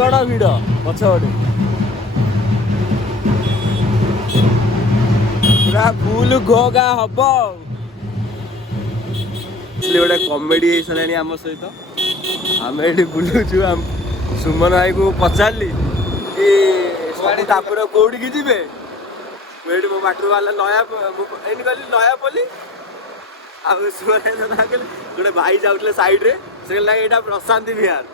भीषण भिड़ पछपटे पूरा फुल घोगा हम गोटे कमेडी सारे आम सहित आम ये बुलूचु सुमन भाई को पचारि कि तापुर कौटी की जी मो बाटर वाला नया कहली नया पली गोटे भाई जाऊे साइड रे से यहाँ प्रशांति विहार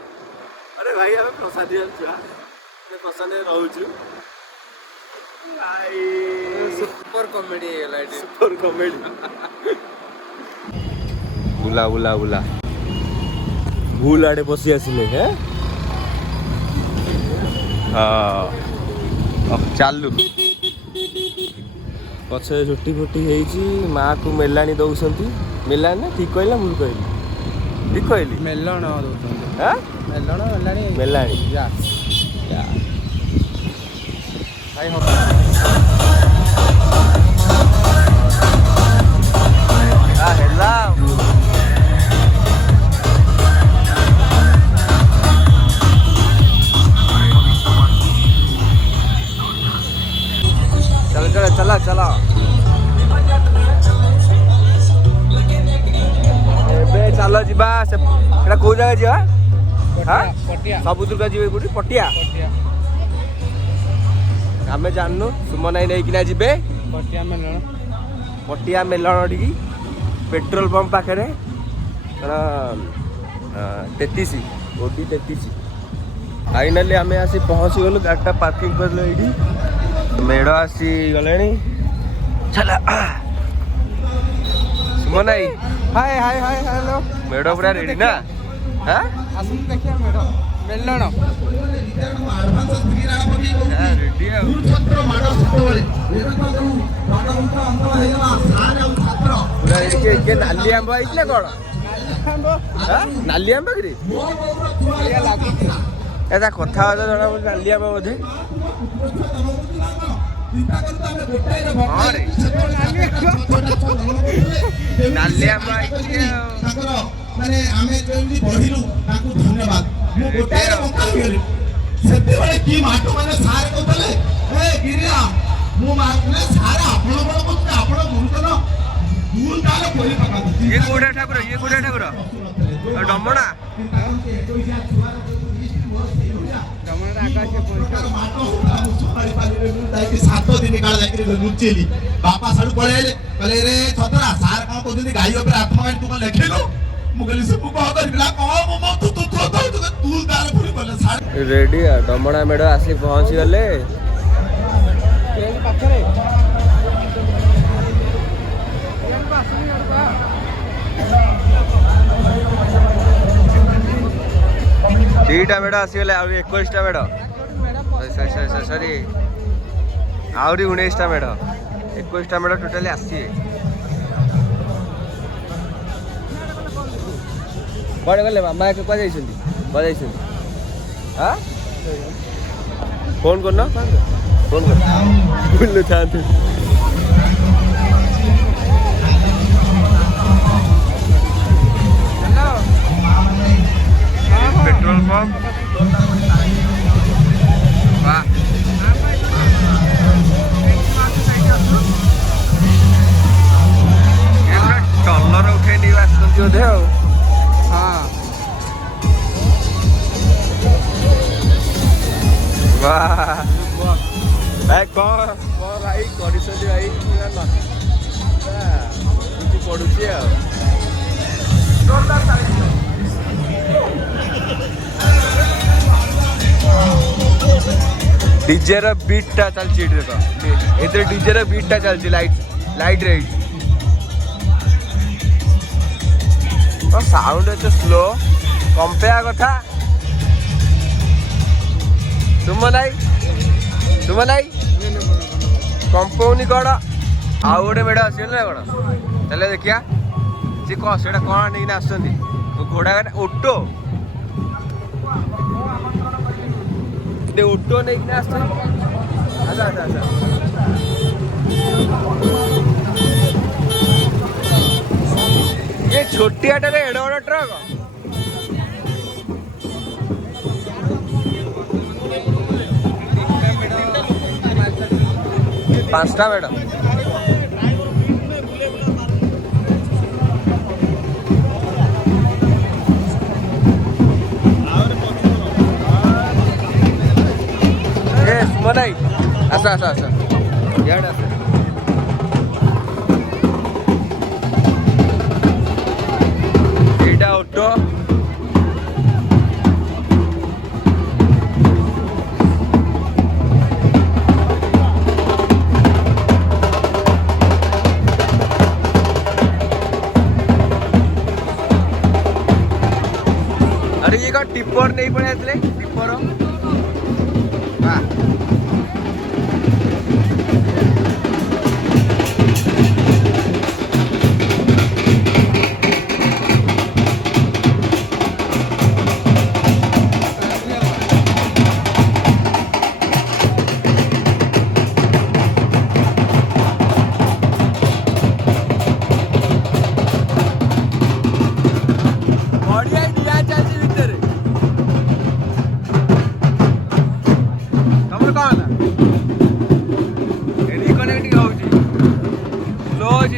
अरे भाई आम प्रशांति विहार छुआ प्रशांत रोचु सुपर कॉमेडी सुपर कॉमेडी बुला बुला बुला भूल आड़े बसी आसिले हैं हाँ चालू पछे छुट्टी फुटी होती माँ को मेलानी दौरान मेलानी ना ठीक कहला भूल कहली ठीक कहली मेलण मेलण मेलानी भाई हेला चला चला एबे चलो जीवा से एटा को जगह जीवा हां पटिया सबुदुर्गा जीवे गुडी पटिया आमे जाननु सुमन आई नै किना जीवे पटिया मेलण डी पेट्रोल पंप पाखे 33 ओडी 33 फाइनली आमे आसी पहुंची गलु गाडीटा पार्किंग करलो एडी मेढ़ आसी गले चला सुमन आई हाय हाय हाय हेलो मेढ़ पूरा रेडी ना हाँ आसन देखिए मेढ़ मेलण रेडी नाली आंब आई कौन नाली आंब कि कथा जना नाली आंब बोधे नाली आंब माने आमे जेमि पढिलु ताकू धन्यवाद मु गोटाय मक्का सेते बळे की माटो माने सार कोतले ए गिरिया मु माने सार आपण बळ कोते आपण गुरुतन दूर काले कोली पका ये कोडा ठाकुर डमणा सात दिन काल लुचेली बापा साडू पळेले कहले रे छतरा सार कोन कोदि गाई ऊपर हाथ मार तू कोन लेखेलो मुगली से को करबिला को मो तू दाल पूरी बोले सार रेडी डमणा मेढ़ आसी पहुंची गले पाखरे दीटा मेढ़ आसीगले आ 21टा मेढ़ सॉरी आहरी 19टा मेढ़ 21टा मेढ़ टोटाली आसी कौन गले मामा के कह जाइछन्ती हाँ फोन करना फोन कर बुल्लु थांतु पेट्रोल पंप वाह टलर उठे नहीं आसती बोधे हाँ वाह भाई कौन भाई कर भाई पड़ुची डीजे रा बीटा चलची देख एते डीजे रा बीटा चलची लाइट रे तो साउंड एते स्लो कंपेया कथा सुमन आई कंपौनी कौन आउ गोटे मेढ़ आसगले कौन चले देखिया सी कौन से कौन नहीं आसुँच घोड़ा ऑटो ऑटो नहीं आसा ये छोटिया एड बड़ ट्रक 5टा मैडम सुमन भाई आस आस आस इधर आस एटा ऑटो अरे ये कौन टिप्पर नहीं पड़े टिप्पर हाँ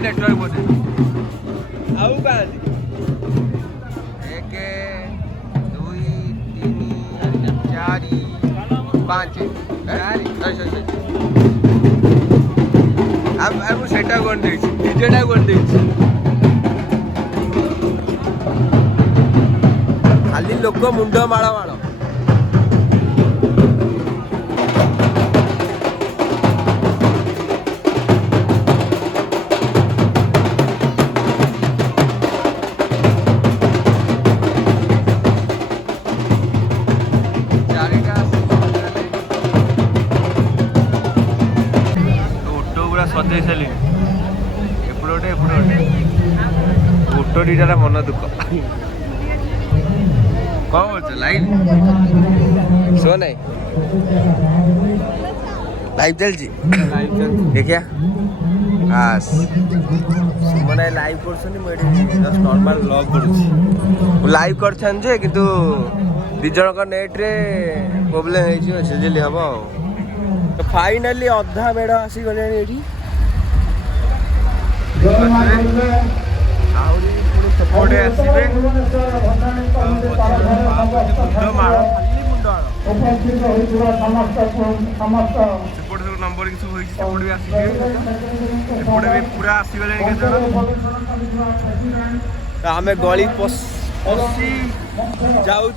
नेटवर्क बोधे आउ पाली 1 2 3 4 5 अब सेटा कोन देछि डीजेटा कोन देछि खाली लोक मुंड माळ माळ सजे सारे एपटे गोटे दीटा मन दुख कौन बोल लाइव शो नहीं लाइव चलती देखिया आस मैंने लाइव कर जस्ट नॉर्मल व्लॉग कर लाइव कर किंतु दी जन नेट रे प्रॉब्लम है हम फाइनाली अधा मेढ़ आसी गले सेपटे आसवे सेपटे सब नंबरिंग सब सेपटे भी आसपटे भी पूरा आसीगले आम गली पशी जाऊँ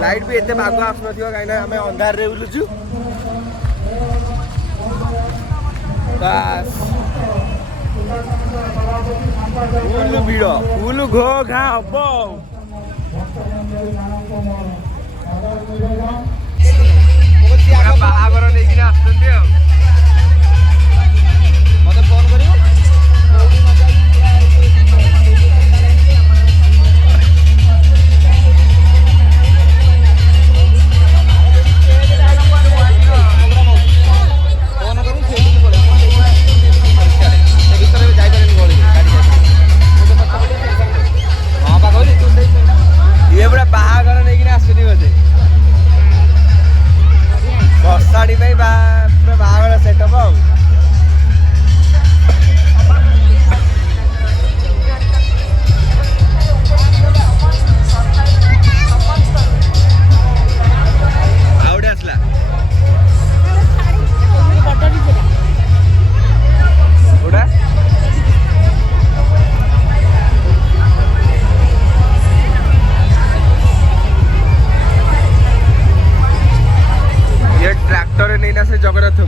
लाइट भी एत भाग आसन कहीं आम अंधार रे बुलुचु फुल भिड़ फुल घो घा हम बाहागर नहीं आसते मत फोन कर ये पूरा बाहागर नहीं आसुनी बोधे बसाड़ी पूरा बाहागर सेटअप आ आसला ये ट्रैक्टर नहीं ना से जगन्नाथ को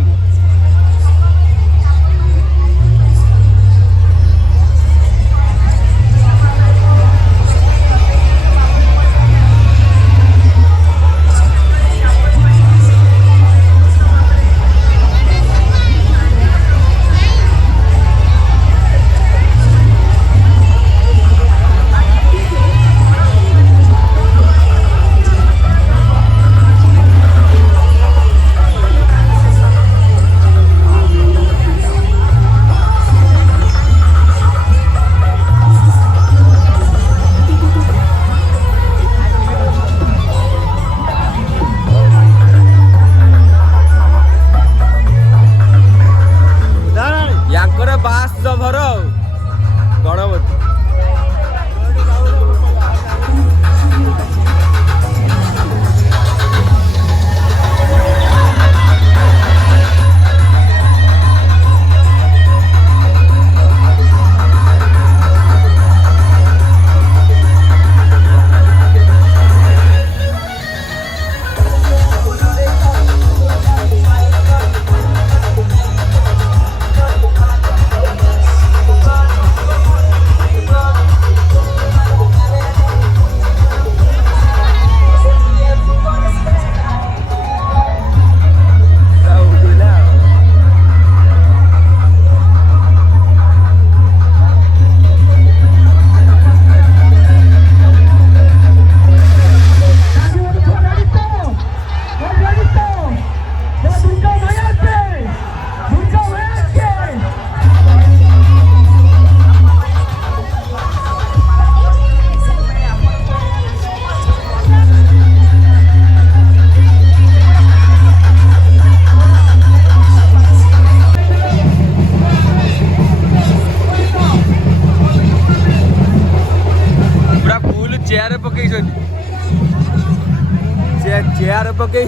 ଚେୟାର ପକେଇ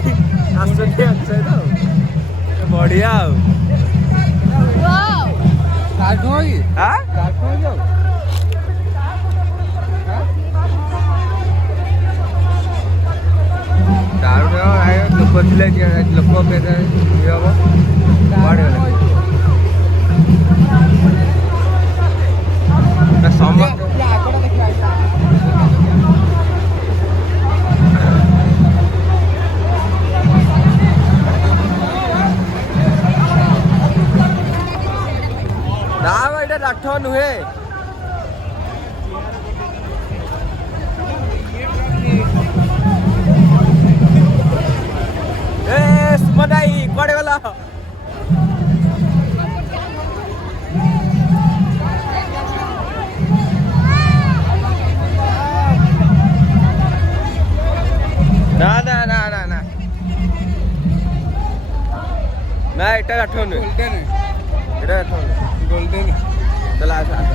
ଆସୁଛନ୍ତି ସହିତ ବଢିଆ ଆଉ କାଠୁ କି ଆଁ କାଠୁ ଯାଉ ଦାରୁଣ ଲୋକ ଥିଲେ ଲୋକ ଇଏ ହବ ସମସ୍ତ ନା ଏଇଟା ଲାଠ ନୁହେଁ ଏ ସୁମନାଇ କୁଆଡେ ଗଲା ନା ନା ନା ନା ନା ନା এটা লাঠ নয় গোল্ডেন এটা লাঠ নয় গোল্ডেন চল আস আস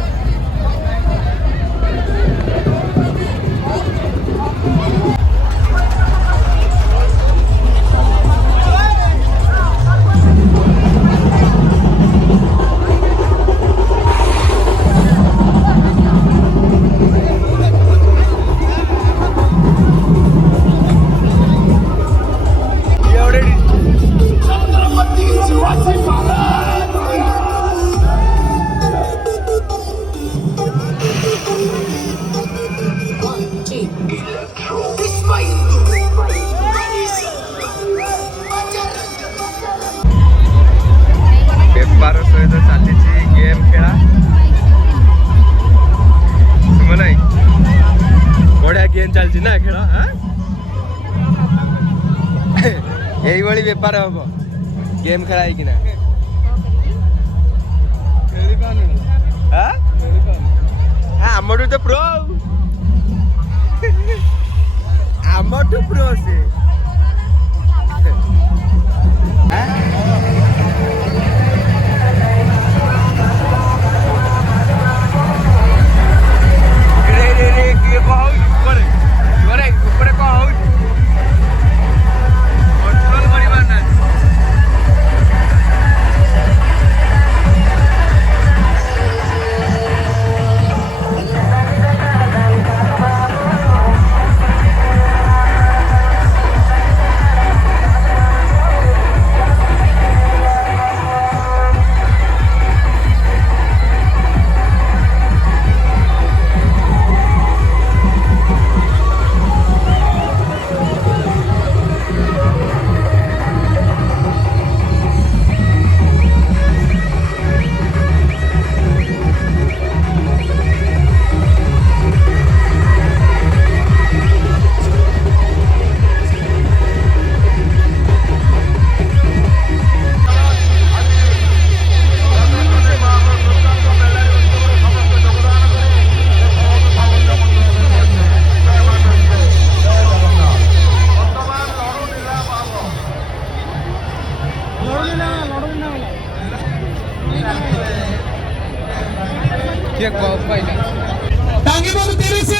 ବେପାର ସହିତ ଚାଲିଛି ଗେମ୍ ଖେଳା ସୁମନାଇ ବଢିଆ ଗେମ୍ ଚାଲିଛି ନା ଖେଳ এইଭଳି ବେପାର ହବ ଗେମ୍ ଖେଳା ହେଇକିନା ଆମଠୁ ତ ପ୍ରୋ ଆମଠୁ ପ୍ରୋ ସେ टांगीबाग 30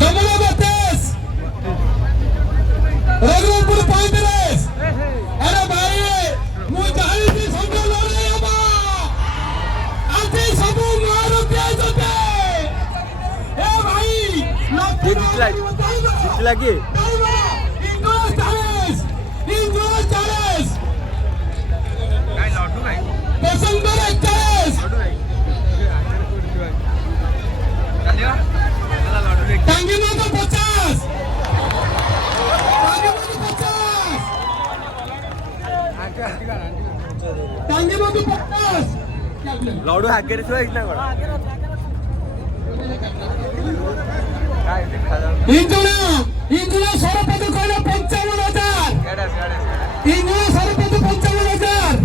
दमला 32 रघुनाथपुर 35 अरे भाई मु जानी सब लड़े हबा आते सब मार दिया ए भाई ଜିତିଲା କିଏ ଲଡୁ ଆଗରେ ଥୁଆ ହେଇଛି ନା କଣ इंजुला सरपंच कहले 55,000 इंजुला सरपंच 55,000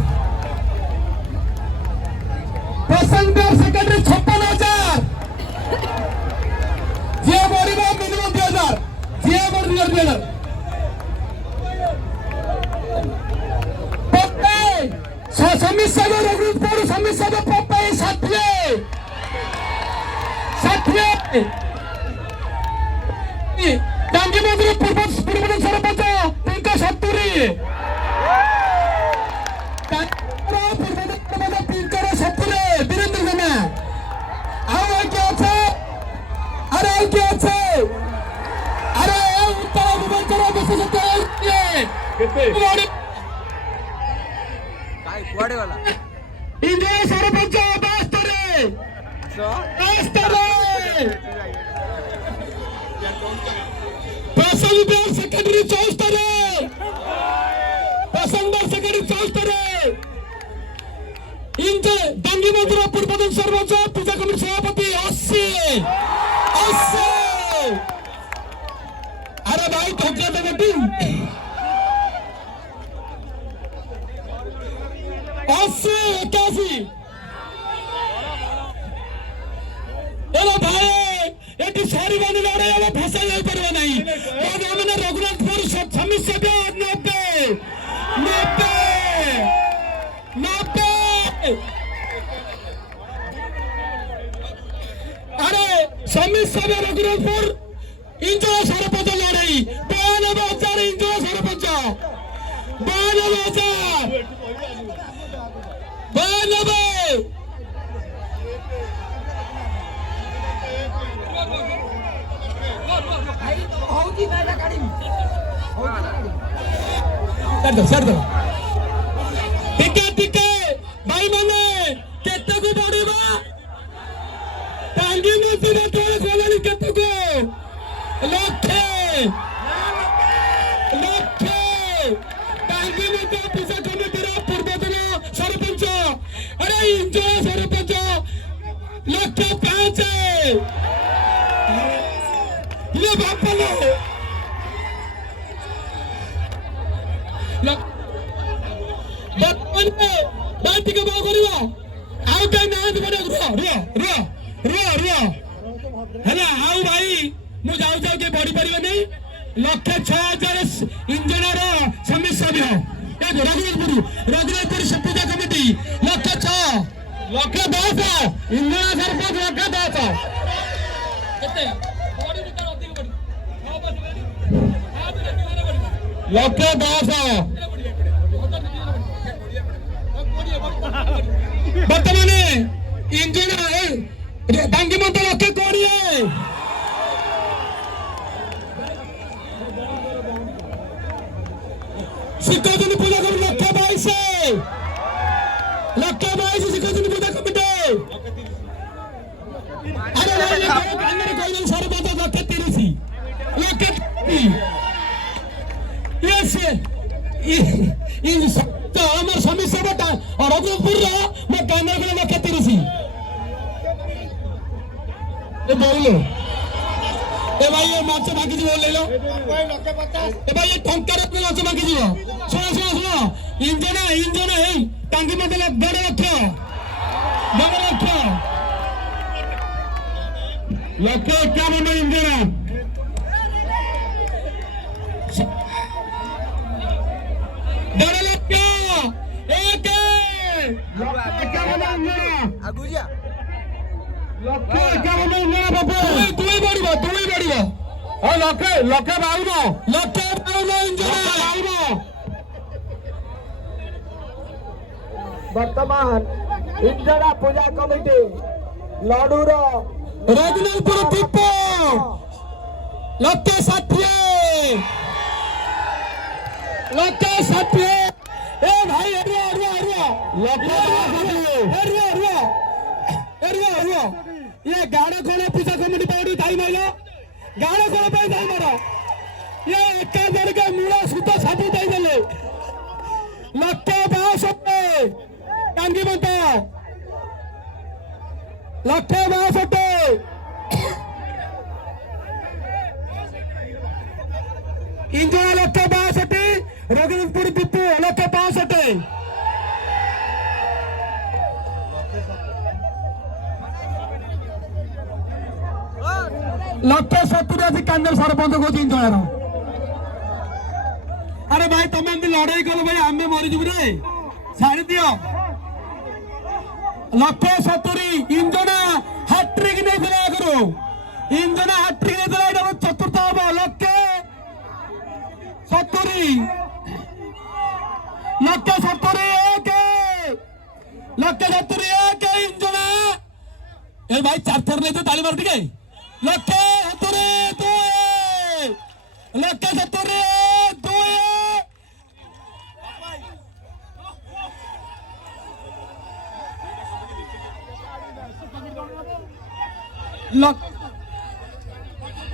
प्रसंगर सेक्रेटरी 56,000 जे बड़िबा मिनिमम 2,000 जे बड़ 2,000 पप्पे समीक्षा रघुनाथपुर समीक्षा पप्पे 60 टांगी मंदिर पूर्व सरपंच पिंका सत्तुरी पिंकर सत्तुरी वीरेंद्र जेना अरे उत्तर भुवनेश्वर विशेषज्ञ कुआडे वाला इंद्र सरपंच प्रसंग सेक्रेटरी 74 इंच डांगी मंदिर पूर्वतन सरपंच पूजा कमिटी सभापति 80 अरे भाई ठोकिया तो बेटी 81 भाई एटी सारी बानी लड़े अब भाषा नहीं पड़े नहीं और हमने रघुनाथपुर समिति सभ्य 90 अरे समिति सभ्य रघुनाथपुर इंजरा सरपंच लड़ाई 92,000 इंजरा सरपंच 92,000 टिके भाई माने केते को बढ़िबा टांगी मंदिर तोड़ खोलनी केते को लखे टांगी मंदिर पूजा कमिटी पूर्वतन सरपंच अरे इंजय सरपंच लखे 5 ये बापलो बाटी के बाग करिवा आउ कहीं ना तो बड़े रुआ हैला आउ भाई मु जाऊ के बड़ी परिबे नहीं 1,06,000 इंजीनियर समिति सभ्य एक रघुनाथपुर पूजा कमिटी 1,06,000 1,10,000 इंजीनियर सरपंच 1,10,000 केते बड़ी भीतर अधिक बड़ी 1,10,000 वर्तमान इंजीनियर टांगी मंदिर लक्ष्य कोड़िए शिक्षाजन पूजा कमिटी 1,22 शिक्षाजन पूजा कमिटी अरे भाई सरपंच 1,30 तो हमारे समिति बता और रघुनाथपुर मैं कैमरा को 1,30 ए बोलो ए भाई ये माछ बाकी जी बोल ले लो ए भाई ये टंकर पे माछ बाकी जी सुनो इंजन है टांगी में बड़ा रखो लक्ष्य क्या बोलो इंजन बड़ा लक्ष्य एक आगुजा लक्ष्य क्या बोलो इंजन बाबू तू ही बढ़िबो ओ लक्ष्य बाउनो इंजन बाउनो वर्तमान इंजरा पूजा कमिटी लडूर रघुनाथपुर दीप 1,60 ए भाई ये गाड़ा खोले पूजा कमिटी पे दाई मारो गाड़ा खोले पे दाई मारो ये एका जन के मूला सूता सब दाई देले 1,62 टांगी बनता 1,62 इंजन 1,62 रघुनाथपुर दीपू 1,65 1,70 आज केंद्र सरपंच को इंजन अरे भाई तुम लड़ाई कल भाई आम मरीजु रे छाड़ी दियो 1,70 इंजन हाट्रिक नहीं आगु इंजन हाट्रिक नहीं चतुर्थ हम इंजना ए भाई 4 थर नहीं तो ताली मार दी गई 172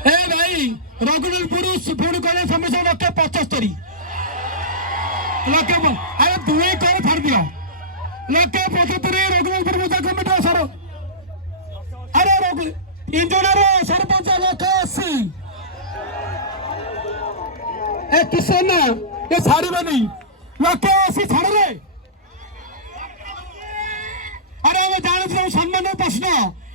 ए भाई रघुनाथपुर पुणी कले समस्या 175 अरे 2 कर छाड़ दिया 175 रघुनाथपुर पूजा कमिटी सर अरे इंजनर सरपंच 180 ए किसान ये छाड़े नहीं 180 छाड़ रे अरे हम जानू सम्मान प्रश्न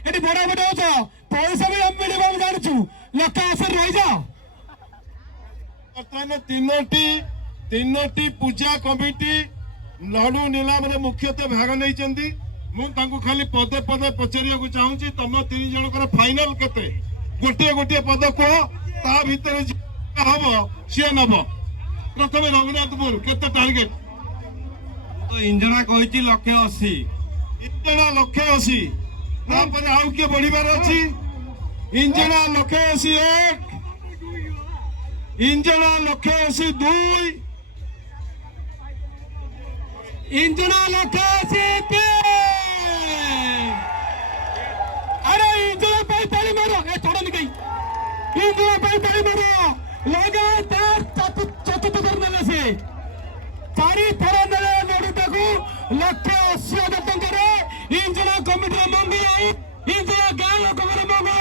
ये बड़ा बड़ा हो पैसा भी हम मिले हम जानू 180 रही जाओ तीनोटी पूजा कमिटी लडू नीलाम मुख्यतः भाग नहीं खाली पदे पदे पचारिया चाहूँगी तुम 3 जनकर फाइनल केते गोटे गोटे पद कह ता भितर हम सी नब प्रथम रघुनाथपुर केते टार्गेट इंजना कही 180 इंजना 180 आउ किए बढ़िबार अच्छी इंजना 180 1 इंजना 180 2 इंजना 180 अरे इंजना पे ताली मारो ए छोड़ो नहीं गई इंजना पे ताली मारो लगातार चतुर्थ करने से 4 थर नेले लडूटाकू 180,000 टंका इंजना कमिटी मंगी आई इंजना गाँ लोक मंगल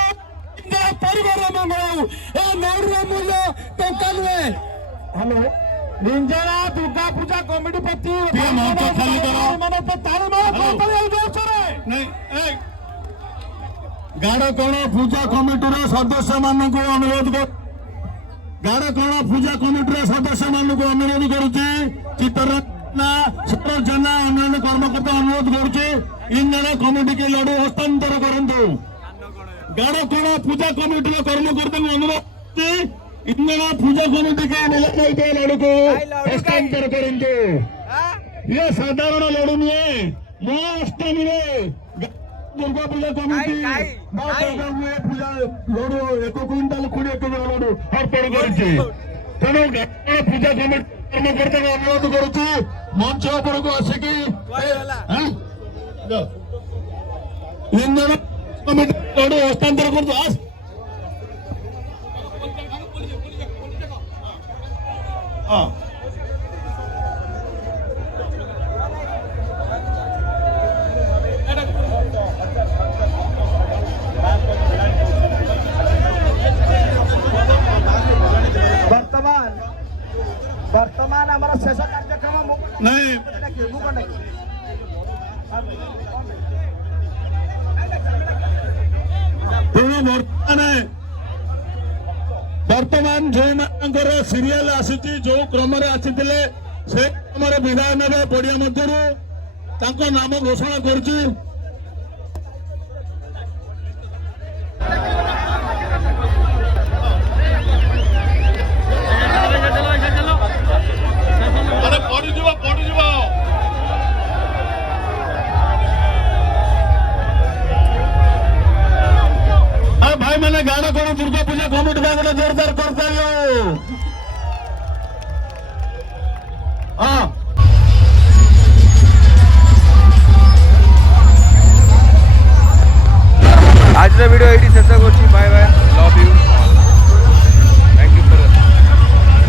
इंजना परिवार मंगल ए नौर मूल्य टंका नुहे हेलो इंजना दुर्गा पूजा कमिटी प्रति गाड़कोण पूजा कमिटी सदस्य मानक अनुरोध गाड़कोण पूजा कमिटी सदस्य मानक अनुरोध करुच्ची चित्तरंजना सरोज जेना अन्य कर्मकर्ता अनुरोध करुच्ची इंजना कमिटी के लडू हस्तांतर करंतु गाड़कोण पूजा कमिटी कर्मकर्ता अनुरोध इंजना पूजा कमिटी के लडू को हस्तांतर करंतु ये साधारण लडू नुहे महाअष्टमी दुर्गा पूजा कमिटी पूजा लडू 1 क्विंटाल 20 किलो लडू अर्पण करुच्ची तेणु पूजा कमिटी कर्मकर्ता अनुरोध करुच्ची मंच उपरक आसिकी इंजना कमिटी लडू हस्तांतर कर वर्तमान हमारा शेष कार्यक्रम नहीं वर्तमान जो मानकर सीरियल आसी जो क्रम आसी से क्रम विदाय ने पड़िया मध्य नाम घोषणा करुच्ची भाई मैंने गाना करो दुर्गा पूजा कमिटी का गोटे जोरदार करता हाँ आज वीडियो ये शेष कर बाय बाय।